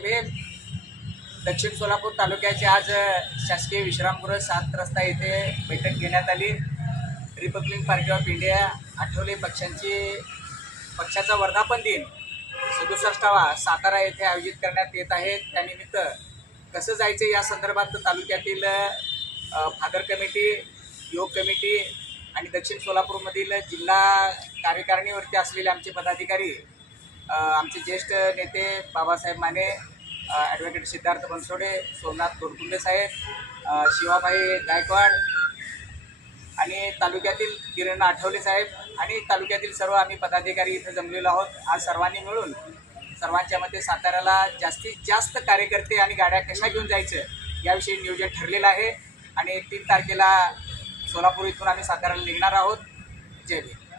दक्षिण सोलापूर तालुक्याचे आज शासकीय विश्रामगृह सात रस्ता येथे बैठक घेण्यात आली. Republic Party of India Athawale पक्षांची पक्षाचा वर्धापन दिन. सदुसष्टावा सातारा येथे आयोजित करण्यात येत आहे. त्यानिमित्त कसं जायचं या संदर्भात तालुक्यातील फादर कमिटी योग कमिटी आणि दक्षिण सोलापूरमधील जिल्हा कार्यकारिणीवरती असलेले आमचे पदाधिकारी आमचे ज्येष्ठ नेते बाबासाहेब माने ॲडव्होकेट सिद्धार्थ बनसोडे सोमनाथ तोडकुंडे साहेब शिवाबाई गायकवाड आणि तालुक्यातील किरण आठवले साहेब आणि तालुक्यातील सर्व आम्ही पदाधिकारी इथं जमलेलो आहोत. आज सर्वांनी मिळून सर्वांच्या मते साताऱ्याला जास्तीत जास्त कार्यकर्ते आणि गाड्या कशा घेऊन जायचं याविषयी नियोजन ठरलेलं आहे आणि तीन तारखेला सोलापूर इथून आम्ही साताऱ्याला निघणार आहोत. जय भीम.